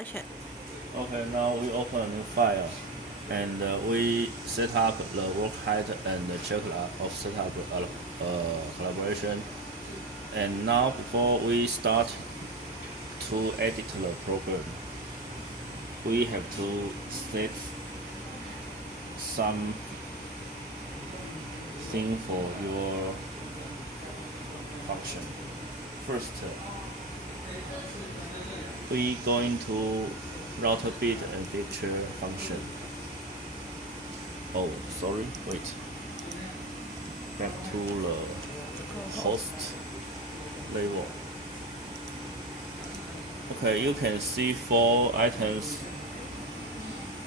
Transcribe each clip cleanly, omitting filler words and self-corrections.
Okay. Okay, now we open a new file and we set up the work height and the checklist of setup collaboration. And now before we start to edit the program, we have to set some thing for your function. First, we going to router bit and feature function. Oh, sorry, wait. Back to the host label. Okay, you can see 4 items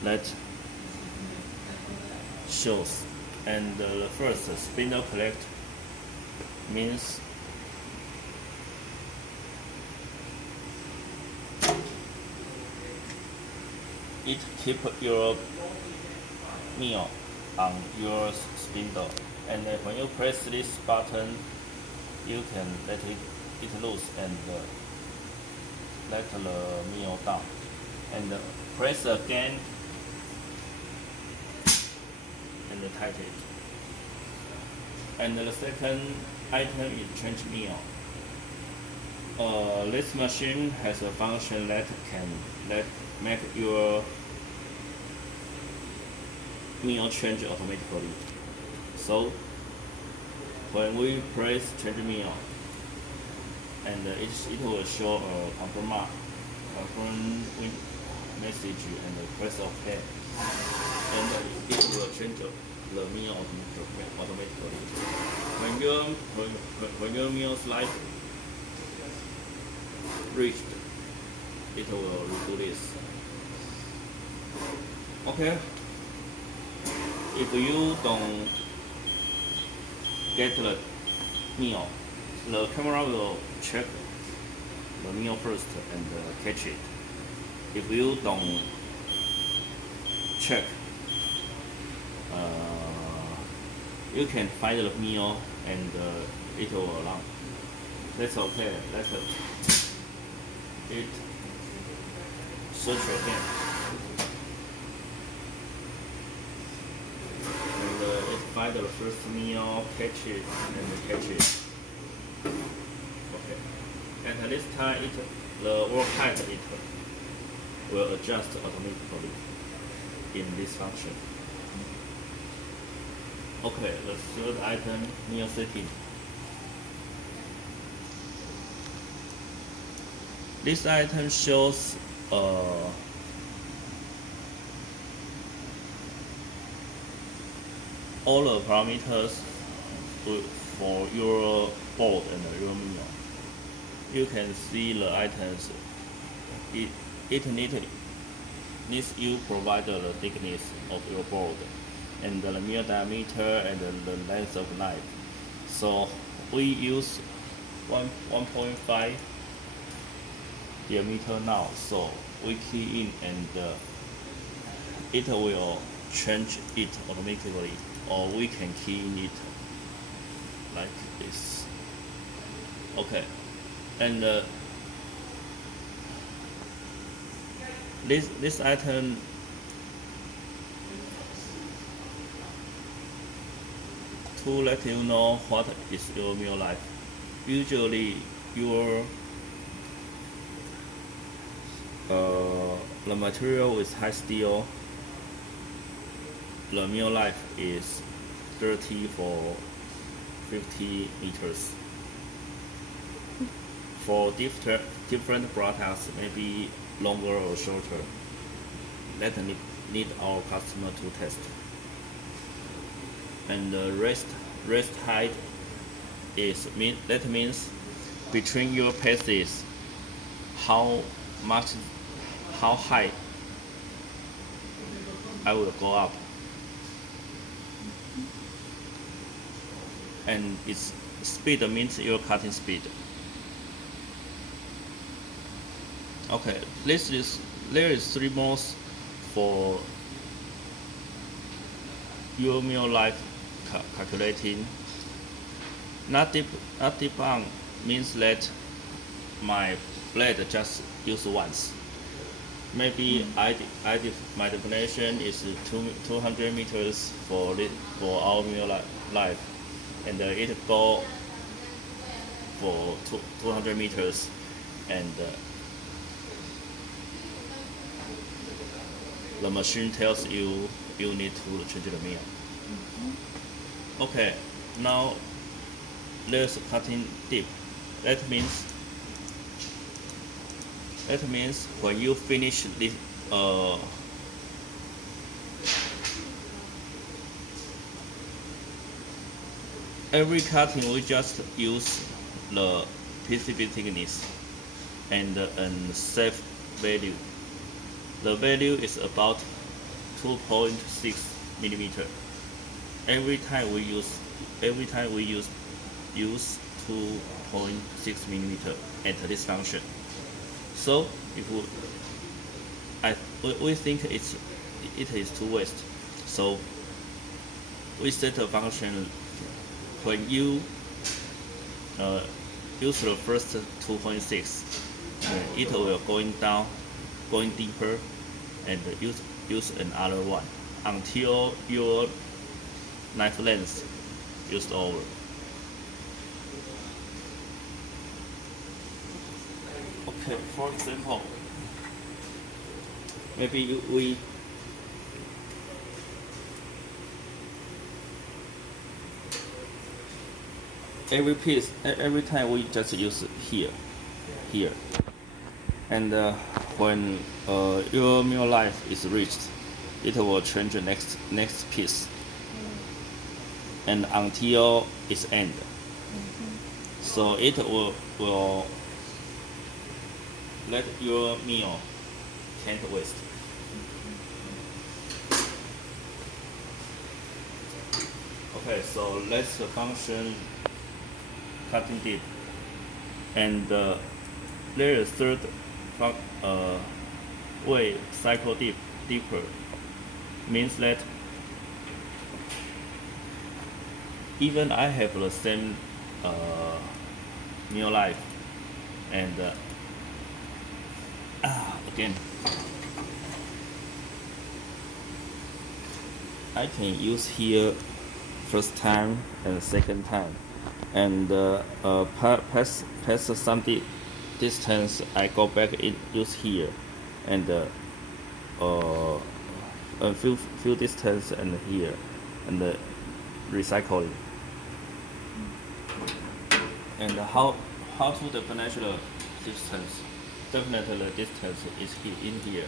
that shows. And the first spindle collect means it keep your meal on your spindle, and when you press this button you can let it loose and let the meal down, and press again and tighten it. And the second item is change meal. This machine has a function that can make your meal change automatically. So when we press change meal, and it will show a confirm message and press OK, and it will change the meal automatically. When your meal slice reached, it will do this. Okay. If you don't get the meal, the camera will check the meal first and catch it. If you don't check, you can find the meal and it will alarm. That's okay. Let it search again. And it find the first meal, catch it, and catch it. Okay. And this time the work height will adjust automatically in this function. Okay, the third item, meal setting. This item shows all the parameters for your board and your meal. You can see the items. It needs you provide the thickness of your board and the meal diameter and the length of knife. So we use 1.5 diameter now. So we key in and it will change it automatically, or we can key in it like this. Okay, and this item to let you know what is your meal like. Usually your the material is high steel. The meal life is 30 for 50 meters. For different products, maybe longer or shorter. That need our customer to test. And the rest height that means between your passes how high I will go up, and its speed means your cutting speed. Okay, there is 3 modes for your meal life calculating. Not deep on means that my blade just use once. maybe my definition is 200 meters for our meal life, and it go for 200 meters, and the machine tells you you need to change the meal. Okay, now there's cutting dip. That means when you finish this every cutting we just use the PCB thickness and safe value. The value is about 2.6 millimeter. Every time we use 2.6 millimeter at this function. So if we think it is too waste, so we set a function when you use the first 2.6, it will going deeper, and use another one until your knife length used over. Okay, for example, maybe we every time we just use here, and when your meal life is reached, it will change the next piece, and until its end. So it will let your meal can't waste. Okay, so let's function cutting dip, and there is third way cycle deeper means that even I have the same meal life, and again I can use here first time and second time, and pass some distance I go back in use here, and a few distance and here, and recycling. And how to define the distance? Definitely the distance is in here.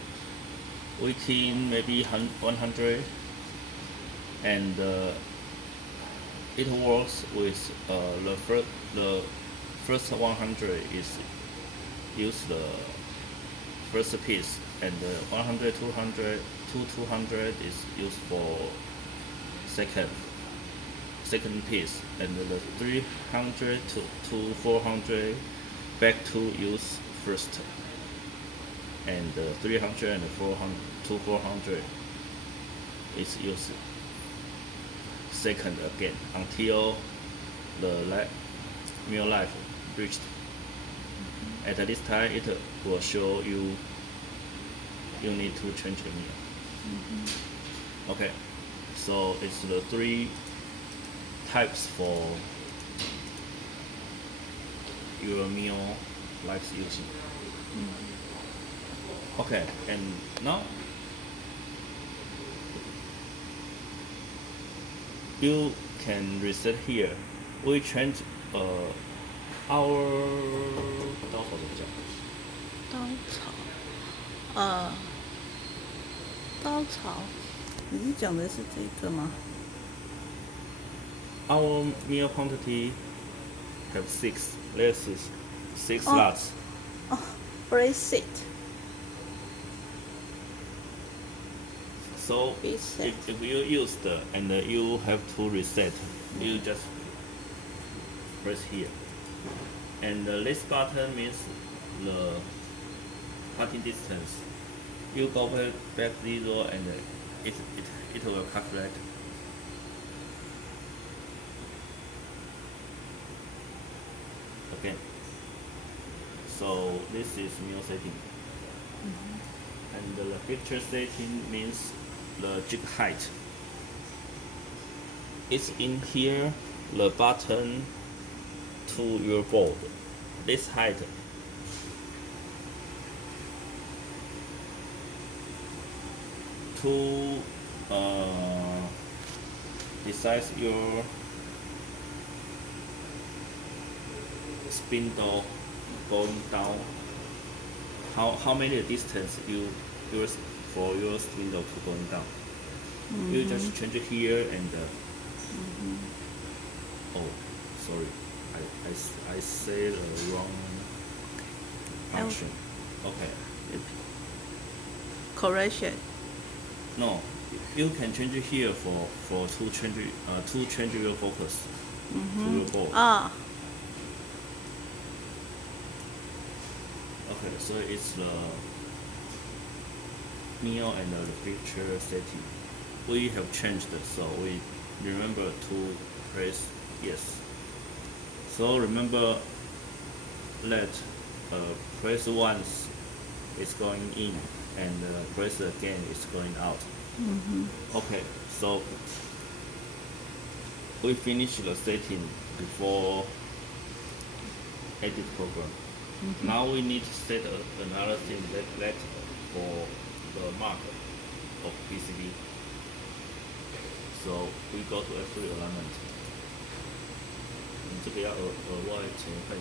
We can maybe 100, and it works with the first 100 is use the first piece, and 100 200 is used for second piece, and the 300 to 400 back to use first, and 300 and 400 to 400 is used second again until the meal life reached. At this time, it will show you need to change the meal. Okay, so it's the three types for your meal life using. Okay, and now you can reset here. We change our 刀口怎么讲？刀槽，你是讲的是这个吗？ Our meal quantity have 6. There's 6 slots. Bracelet. So if you use and you have to reset, you just press here. And this button means the cutting distance. You go back 0, and it will calculate. Okay. So this is meal setting. And the picture setting means the jig height. It's in here, the button to your board. This height to decide your spindle going down. How many distance you use for your spindle to going down? You just change it here and oh, sorry, I say the wrong function. Okay. Correction. No, you can change it here for to change your focus to your board. Ah, Okay, so it's the meal and the picture setting. We have changed, so we remember to press yes. So remember that press once is going in and press again is going out. Okay, so we finish the setting before edit program. Now we need to set another thing that for the mark of PCB. So we go to F3 alignment. 你这个要额外钱费。